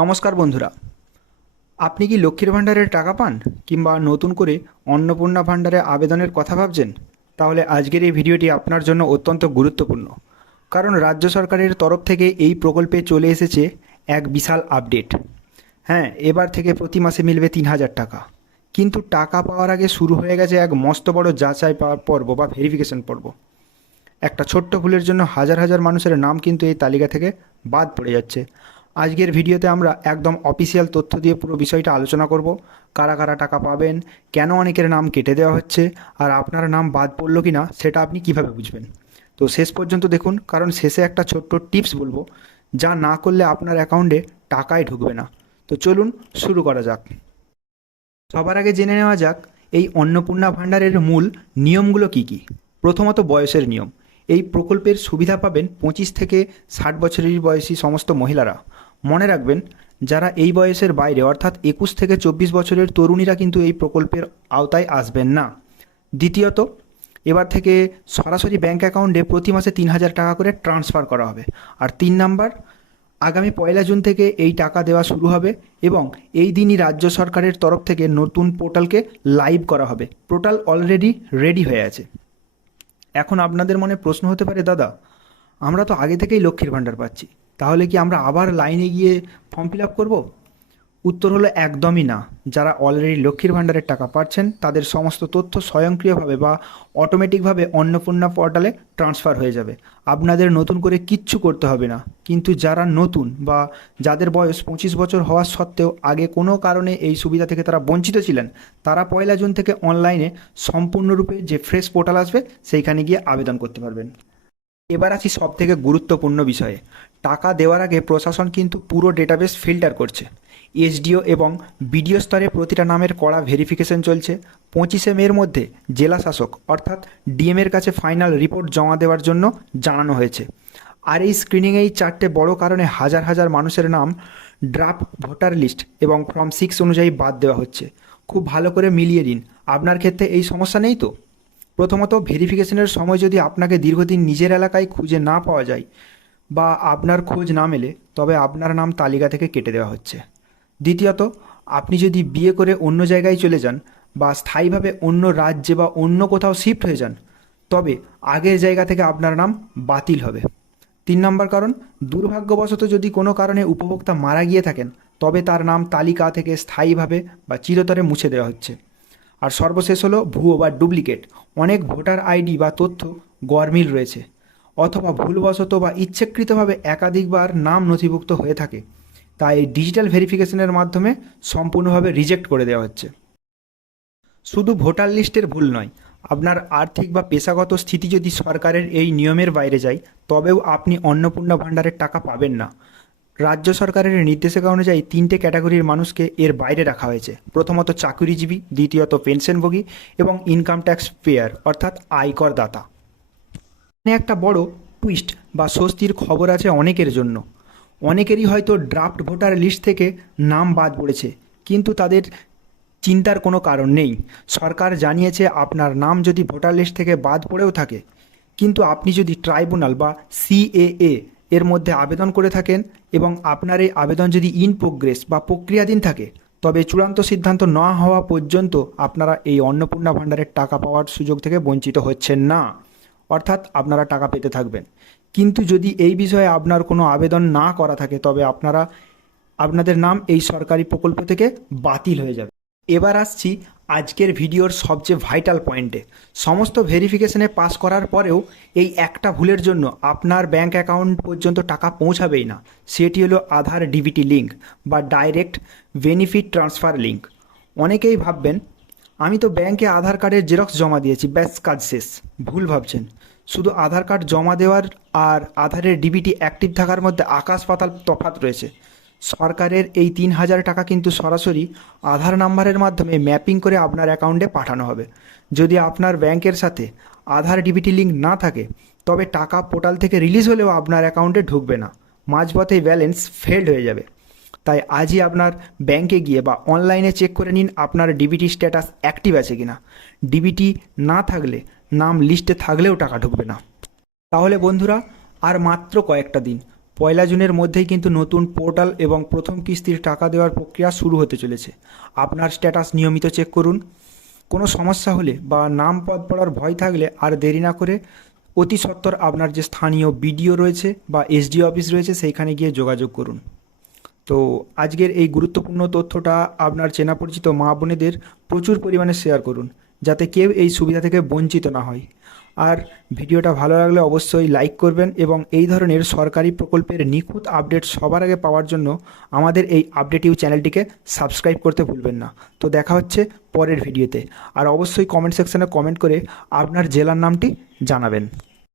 নমস্কার বন্ধুরা, আপনি কি লক্ষ্মীর ভাণ্ডারের টাকা পান কিংবা নতুন করে অন্নপূর্ণা ভাণ্ডারে আবেদনের কথা ভাবছেন? তাহলে আজকের এই ভিডিওটি আপনার জন্য অত্যন্ত গুরুত্বপূর্ণ, কারণ রাজ্য সরকারের তরফ থেকে এই প্রকল্পে চলে এসেছে এক বিশাল আপডেট। হ্যাঁ, এবার থেকে প্রতি মাসে মিলবে ৩,০০০ টাকা। কিন্তু টাকা পাওয়ার আগে শুরু হয়ে গেছে এক মস্ত বড় যাচাই পর্ব বা ভেরিফিকেশন পর্ব। একটা ছোট্ট ভুলের জন্য হাজার হাজার মানুষের নাম কিন্তু এই তালিকা থেকে বাদ পড়ে যাচ্ছে। আজকের ভিডিওতে আমরা একদম অফিসিয়াল তথ্য দিয়ে পুরো বিষয়টা আলোচনা করব। কারা কারা টাকা পাবেন, কেন অনেকের নাম কেটে দেওয়া হচ্ছে, আর আপনার নাম বাদ পড়লো কি না সেটা আপনি কিভাবে বুঝবেন। তো শেষ পর্যন্ত দেখুন, কারণ শেষে একটা ছোট্ট টিপস বলবো, যা না করলে আপনার অ্যাকাউন্টে টাকাই ঢুকবে না। তো চলুন শুরু করা যাক। সবার আগে জেনে নেওয়া যাক এই অন্নপূর্ণা ভাণ্ডারের মূল নিয়মগুলো কি কি। প্রথমত, বয়সের নিয়ম। এই প্রকল্পের সুবিধা পাবেন 25 থেকে 60 বছরের বয়সী সমস্ত মহিলারা। মনে রাখবেন, যারা এই বয়সের বাইরে অর্থাৎ 21 থেকে 24 বছরের তরুণীরা কিন্তু এই প্রকল্পের আওতায় আসবেন না। দ্বিতীয়ত, এবার থেকে সরাসরি ব্যাঙ্ক অ্যাকাউন্টে প্রতি মাসে ৩,০০০ টাকা করে ট্রান্সফার করা হবে। আর 3 নাম্বার, আগামী 1 জুন থেকে এই টাকা দেওয়া শুরু হবে এবং এই দিনই রাজ্য সরকারের তরফ থেকে নতুন পোর্টালকে লাইভ করা হবে। পোর্টাল অলরেডি রেডি হয়ে আছে। এখন আপনাদের মনে প্রশ্ন হতে পারে, দাদা আমরা তো আগে থেকেই লক্ষ্মীর ভাণ্ডার পাচ্ছি, তাহলে কি আমরা আবার লাইনে গিয়ে ফর্ম ফিল আপ করবো? উত্তর হলো একদমই না। যারা অলরেডি লক্ষ্মীর ভাণ্ডারের টাকা পাচ্ছেন তাদের সমস্ত তথ্য স্বয়ংক্রিয়ভাবে বা অটোমেটিকভাবে অন্নপূর্ণা পোর্টালে ট্রান্সফার হয়ে যাবে। আপনাদের নতুন করে কিচ্ছু করতে হবে না। কিন্তু যারা নতুন বা যাদের বয়স 25 বছর হওয়া সত্ত্বেও আগে কোনো কারণে এই সুবিধা থেকে তারা বঞ্চিত ছিলেন, তারা 1 জুন থেকে অনলাইনে সম্পূর্ণরূপে যে ফ্রেশ পোর্টাল আসবে সেইখানে গিয়ে আবেদন করতে পারবেন। এবার আসি সবথেকে গুরুত্বপূর্ণ বিষয়ে। টাকা দেওয়ার আগে প্রশাসন কিন্তু পুরো ডেটাবেস ফিল্টার করছে। এসডিও এবং বিডিও স্তরে প্রতিটা নামের কড়া ভেরিফিকেশন চলছে। 25শে মের মধ্যে জেলা শাসক অর্থাৎ ডিএমের কাছে ফাইনাল রিপোর্ট জমা দেওয়ার জন্য জানানো হয়েছে। আর এই স্ক্রিনিংয়েই 4টে বড় কারণে হাজার হাজার মানুষের নাম ড্রাফট ভোটার লিস্ট এবং ফর্ম 6 অনুযায়ী বাদ দেওয়া হচ্ছে। খুব ভালো করে মিলিয়ে দিন, আপনার ক্ষেত্রে এই সমস্যা নেই তো? প্রথমত, ভেরিফিকেশনের সময় যদি আপনাকে দীর্ঘদিন নিজের এলাকায় খুঁজে না পাওয়া যায় বা আপনার খোঁজ না মেলে, তবে আপনার নাম তালিকা থেকে কেটে দেওয়া হচ্ছে। দ্বিতীয়ত, আপনি যদি বিয়ে করে অন্য জায়গায় চলে যান বা স্থায়ীভাবে অন্য রাজ্যে বা অন্য কোথাও শিফট হয়ে যান, তবে আগের জায়গা থেকে আপনার নাম বাতিল হবে। 3 নম্বর কারণ, দুর্ভাগ্যবশত যদি কোনো কারণে উপভোক্তা মারা গিয়ে থাকেন, তবে তার নাম তালিকা থেকে স্থায়ীভাবে বা চিরতরে মুছে দেওয়া হচ্ছে। আর সর্বশেষ হলো ভুয়ো বা ডুপ্লিকেট। অনেক ভোটার আইডি বা তথ্য গরমিল রয়েছে, অথবা ভুলবশত বা ইচ্ছাকৃতভাবে একাধিকবার নাম নথিভুক্ত হয়ে থাকে। তাই ডিজিটাল ভেরিফিকেশনের মাধ্যমে সম্পূর্ণভাবে রিজেক্ট করে দেওয়া হচ্ছে। শুধু ভোটার লিস্টের ভুল নয়, আপনার আর্থিক বা পেশাগত স্থিতি যদি সরকারের এই নিয়মের বাইরে যায়, তবেও আপনি অন্নপূর্ণা ভাণ্ডারের টাকা পাবেন না। রাজ্য সরকারের নির্দেশিকা অনুযায়ী 3টে ক্যাটাগরির মানুষকে এর বাইরে রাখা হয়েছে। প্রথমত চাকুরিজীবী, দ্বিতীয়ত পেনশনভোগী এবং ইনকাম ট্যাক্স পেয়ার অর্থাৎ আয়কর দাতা। এখানে একটা বড় টুইস্ট বা স্বস্তির খবর আছে অনেকের জন্য। অনেকেরই হয়তো ড্রাফট ভোটার লিস্ট থেকে নাম বাদ পড়েছে, কিন্তু তাদের চিন্তার কোনো কারণ নেই। সরকার জানিয়েছে আপনার নাম যদি ভোটার লিস্ট থেকে বাদ পড়েও থাকে, কিন্তু আপনি যদি ট্রাইব্যুনাল বা সিএএ এর মধ্যে আবেদন করে থাকেন এবং আপনার এই আবেদন যদি ইন প্রোগ্রেস বা প্রক্রিয়াধীন থাকে, তবে চূড়ান্ত সিদ্ধান্ত না হওয়া পর্যন্ত আপনারা এই অন্নপূর্ণা ভাণ্ডারের টাকা পাওয়ার সুযোগ থেকে বঞ্চিত হচ্ছেন না। অর্থাৎ আপনারা টাকা পেতে থাকবেন। কিন্তু যদি এই বিষয়ে আপনার কোনো আবেদন না করা থাকে, তবে আপনাদের নাম এই সরকারি প্রকল্প থেকে বাতিল হয়ে যাবে। এবার আসছি আজকের ভিডিওর সবচেয়ে ভাইটাল পয়েন্টে। সমস্ত ভেরিফিকেশনে পাস করার পরেও এই একটা ভুলের জন্য আপনার ব্যাঙ্ক অ্যাকাউন্ট পর্যন্ত টাকা পৌঁছাবেই না। সেটি হলো আধার ডিবিটি লিঙ্ক বা ডাইরেক্ট বেনিফিট ট্রান্সফার লিঙ্ক। অনেকেই ভাববেন, আমি তো ব্যাংকে আধার কার্ডের জেরক্স জমা দিয়েছি, ব্যাস কাজ শেষ। ভুল ভাবছেন। শুধু আধার কার্ড জমা দেওয়ার আর আধারের ডিবিটি অ্যাক্টিভ থাকার মধ্যে আকাশ পাতাল তফাৎ রয়েছে। সরকারের এই 3,000 টাকা কিন্তু সরাসরি আধার নাম্বারের মাধ্যমে ম্যাপিং করে আপনার অ্যাকাউন্টে পাঠানো হবে। যদি আপনার ব্যাংকের সাথে আধার ডিবিটি লিঙ্ক না থাকে, তবে টাকা পোর্টাল থেকে রিলিজ হলেও আপনার অ্যাকাউন্টে ঢুকবে না। মাঝপথেই ব্যালেন্স ফেল্ড হয়ে যাবে। তাই আজই আপনার ব্যাংকে গিয়ে বা অনলাইনে চেক করে নিন আপনার ডিবিটি স্ট্যাটাস অ্যাক্টিভ আছে কিনা। ডিবিটি না থাকলে, নাম লিস্টে থাকলেও টাকা ঢুকবে না। তাহলে বন্ধুরা, আর মাত্র কয়েকটা দিন, 1 জুনের মধ্যেই কিন্তু নতুন পোর্টাল এবং প্রথম কিস্তির টাকা দেওয়ার প্রক্রিয়া শুরু হতে চলেছে। আপনার স্ট্যাটাস নিয়মিত চেক করুন। কোনো সমস্যা হলে বা নাম পদ পড়ার ভয় থাকলে আর দেরি না করে অতি সত্বর আপনার যে স্থানীয় বিডিও রয়েছে বা এসডি অফিস রয়েছে সেইখানে গিয়ে যোগাযোগ করুন। তো আজকের এই গুরুত্বপূর্ণ তথ্যটা আপনার চেনা পরিচিত মা বোনেদের প্রচুর পরিমাণে শেয়ার করুন, যাতে কেউ এই সুবিধা থেকে বঞ্চিত না হয়। আর ভিডিওটা ভালো লাগলে অবশ্যই লাইক করবেন এবং এই ধরনের সরকারি প্রকল্পের নিখুঁত আপডেট সবার আগে পাওয়ার জন্য আমাদের এই আপডেটিভ চ্যানেলটিকে সাবস্ক্রাইব করতে ভুলবেন না। তো দেখা হচ্ছে পরের ভিডিওতে। আর অবশ্যই কমেন্ট সেকশনে কমেন্ট করে আপনার জেলার নামটি জানাবেন।